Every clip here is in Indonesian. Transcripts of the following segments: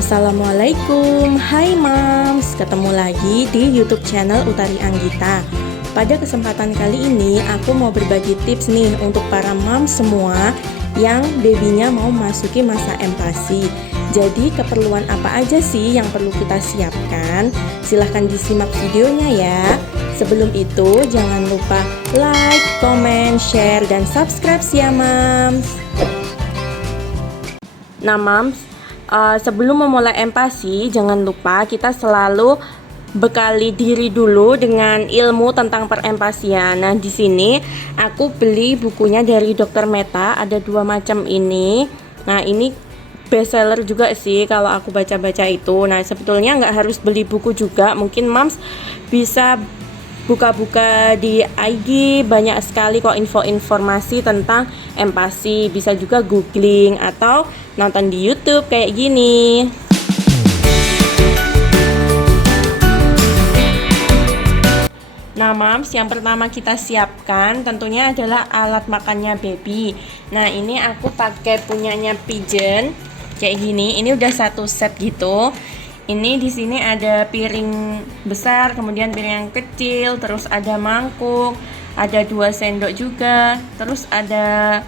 Assalamualaikum, hai Mams, ketemu lagi di YouTube channel Utari Anggita. Pada kesempatan kali ini aku mau berbagi tips nih untuk para Mams semua yang babynya mau masuki masa empasi. Jadi keperluan apa aja sih yang perlu kita siapkan? Silahkan disimak videonya ya. Sebelum itu jangan lupa like, comment, share, dan subscribe ya Mams. Nah Mams, sebelum memulai empasi, jangan lupa kita selalu bekali diri dulu dengan ilmu tentang perempasian. Nah, di sini aku beli bukunya dari Dr. Meta, ada 2 macam ini. Nah, ini bestseller juga sih kalau aku baca-baca itu. Nah, sebetulnya nggak harus beli buku juga, mungkin Mams bisa buka-buka di IG, banyak sekali kok informasi tentang empasi. Bisa juga googling atau nonton di YouTube kayak gini. Nah Mams, yang pertama kita siapkan tentunya adalah alat makannya baby. Nah ini aku pakai punyanya Pigeon kayak gini. Ini udah 1 set gitu. Ini di sini ada piring besar, kemudian piring yang kecil, terus ada mangkuk, ada 2 sendok juga, terus ada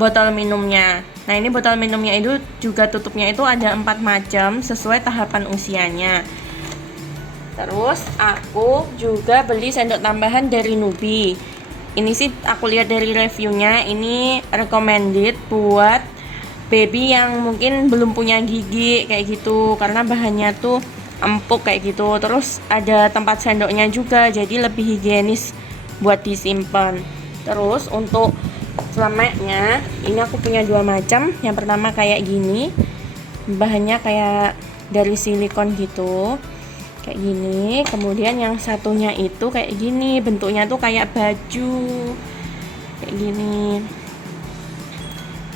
botol minumnya. Nah ini botol minumnya itu juga tutupnya itu ada 4 macam sesuai tahapan usianya. Terus aku juga beli sendok tambahan dari Nubi. Ini sih aku lihat dari reviewnya, ini recommended buat baby yang mungkin belum punya gigi kayak gitu, karena bahannya tuh empuk kayak gitu. Terus ada tempat sendoknya juga, jadi lebih higienis buat disimpan. Terus untuk selemeknya, ini aku punya 2 macam. Yang pertama kayak gini, bahannya kayak dari silikon gitu, kayak gini. Kemudian yang satunya itu kayak gini, bentuknya tuh kayak baju kayak gini.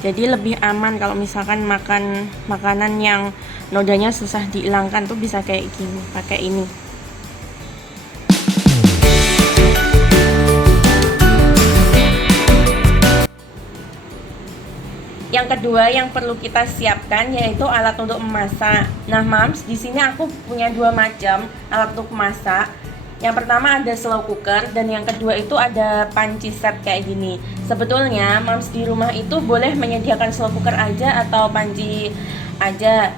Jadi lebih aman kalau misalkan makan makanan yang nodanya susah dihilangkan tuh bisa kayak gini, pakai ini. Yang kedua yang perlu kita siapkan yaitu alat untuk memasak. Nah, Mams, di sini aku punya 2 macam alat untuk memasak. Yang pertama ada slow cooker dan yang kedua itu ada panci set kayak gini. Sebetulnya Mams di rumah itu boleh menyediakan slow cooker aja atau panci aja.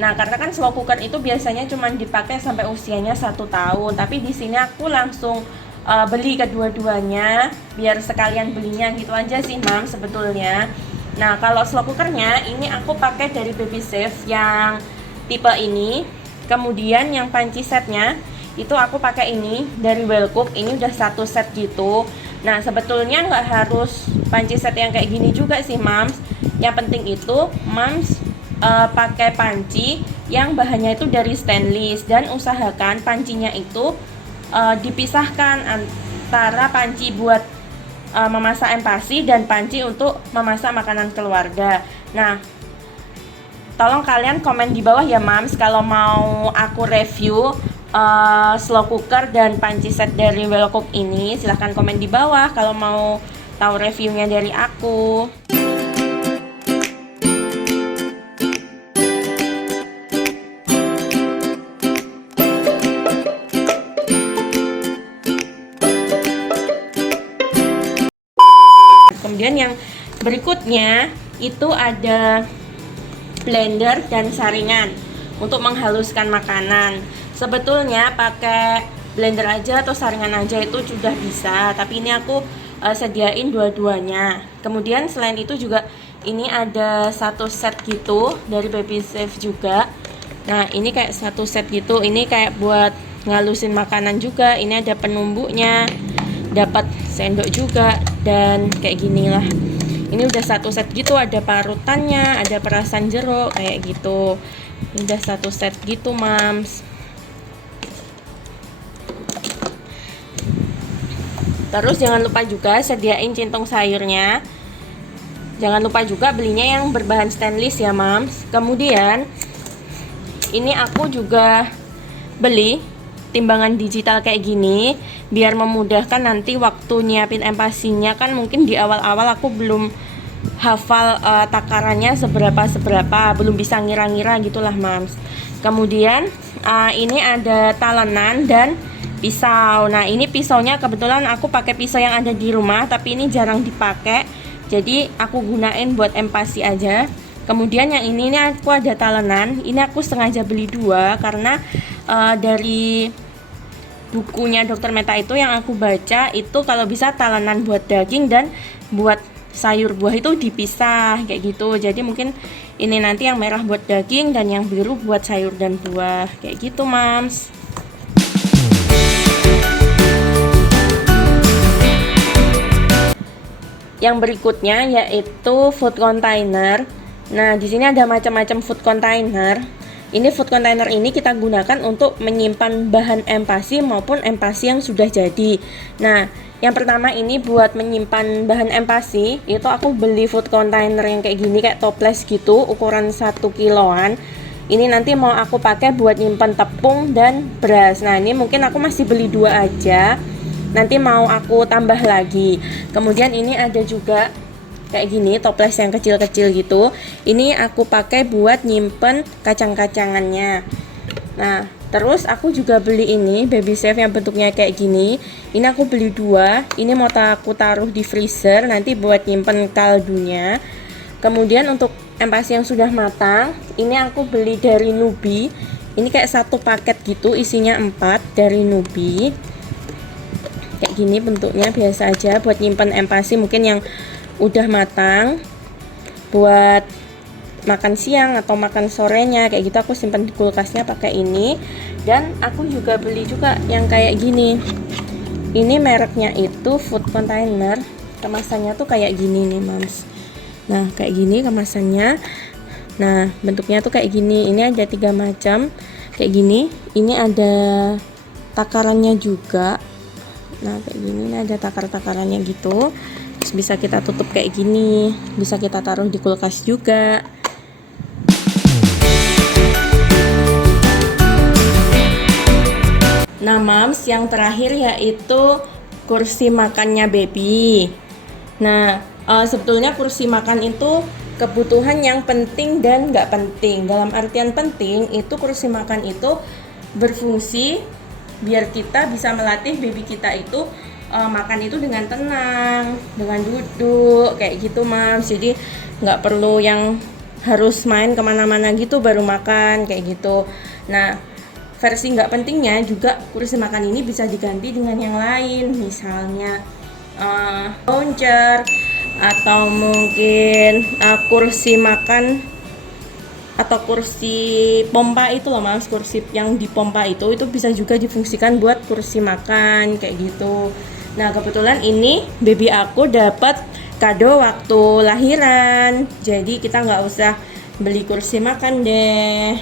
Nah, karena kan slow cooker itu biasanya cuma dipakai sampai usianya 1 tahun. Tapi di sini aku langsung beli kedua-duanya biar sekalian belinya gitu aja sih, Mams, sebetulnya. Nah, kalau slow cookernya ini aku pakai dari Baby Safe yang tipe ini. Kemudian yang panci setnya itu aku pakai ini dari Wellcook, ini udah 1 set gitu. Nah sebetulnya nggak harus panci set yang kayak gini juga sih Mams. Yang penting itu Mams pakai panci yang bahannya itu dari stainless, dan usahakan pancinya itu dipisahkan antara panci buat memasak empasi dan panci untuk memasak makanan keluarga. Nah tolong kalian komen di bawah ya Mams kalau mau aku review slow cooker dan panci set dari Wellcook ini. Silahkan komen di bawah kalau mau tahu reviewnya dari aku. Kemudian yang berikutnya itu ada blender dan saringan untuk menghaluskan makanan. Sebetulnya pakai blender aja atau saringan aja itu sudah bisa, tapi ini aku sediain dua-duanya. Kemudian selain itu juga ini ada 1 set gitu dari Baby Safe juga. Nah ini kayak 1 set gitu, ini kayak buat ngalusin makanan juga. Ini ada penumbuknya, dapat sendok juga, dan kayak gini lah. Ini udah 1 set gitu, ada parutannya, ada perasan jeruk kayak gitu. Ini udah 1 set gitu Mams. Terus jangan lupa juga sediain centong sayurnya. Jangan lupa juga belinya yang berbahan stainless ya Mams. Kemudian ini aku juga beli timbangan digital kayak gini biar memudahkan nanti waktu nyiapin empasinya. Kan mungkin di awal-awal aku belum hafal takarannya seberapa, belum bisa ngira-ngira gitulah Mams. Kemudian ini ada talenan dan pisau. Nah ini pisaunya kebetulan aku pakai pisau yang ada di rumah, tapi ini jarang dipakai, jadi aku gunain buat empasi aja. Kemudian yang ini aku ada talenan. Ini aku sengaja beli 2 karena dari bukunya Dokter Meta itu yang aku baca itu kalau bisa talenan buat daging dan buat sayur buah itu dipisah kayak gitu. Jadi mungkin ini nanti yang merah buat daging dan yang biru buat sayur dan buah kayak gitu Mams. Yang berikutnya yaitu food container. Nah, di sini ada macam-macam food container. Ini food container ini kita gunakan untuk menyimpan bahan empasi maupun empasi yang sudah jadi. Nah, yang pertama ini buat menyimpan bahan empasi, itu aku beli food container yang kayak gini, kayak toples gitu, ukuran 1 kiloan. Ini nanti mau aku pakai buat nyimpan tepung dan beras. Nah, ini mungkin aku masih beli 2 aja. Nanti mau aku tambah lagi. Kemudian ini ada juga kayak gini, toples yang kecil-kecil gitu. Ini aku pakai buat nyimpen kacang-kacangannya. Nah, terus aku juga beli ini baby safe yang bentuknya kayak gini. Ini aku beli 2. Ini mau aku taruh di freezer nanti buat nyimpen kaldunya. Kemudian untuk empasi yang sudah matang, ini aku beli dari Nubi. Ini kayak 1 paket gitu, isinya 4 dari Nubi. Kayak gini bentuknya, biasa aja buat nyimpen empasi mungkin yang udah matang buat makan siang atau makan sorenya kayak gitu. Aku simpan di kulkasnya pakai ini. Dan aku juga beli juga yang kayak gini. Ini mereknya itu food container. Kemasannya tuh kayak gini nih Mams. Nah kayak gini kemasannya. Nah bentuknya tuh kayak gini. Ini ada 3 macam kayak gini. Ini ada takarannya juga. Nah kayak gini, ini ada takar-takarannya gitu. Terus bisa kita tutup kayak gini, bisa kita taruh di kulkas juga. Nah Mams, yang terakhir yaitu kursi makannya baby. Nah sebetulnya kursi makan itu kebutuhan yang penting dan nggak penting. Dalam artian penting itu kursi makan itu berfungsi biar kita bisa melatih baby kita itu makan itu dengan tenang, dengan duduk kayak gitu Mams. Jadi nggak perlu yang harus main kemana-mana gitu baru makan kayak gitu. Nah versi nggak pentingnya juga kursi makan ini bisa diganti dengan yang lain, misalnya lounger atau mungkin kursi makan atau kursi pompa itu loh Mams, kursi yang dipompa itu bisa juga difungsikan buat kursi makan kayak gitu. Nah kebetulan ini baby aku dapat kado waktu lahiran, jadi kita nggak usah beli kursi makan deh.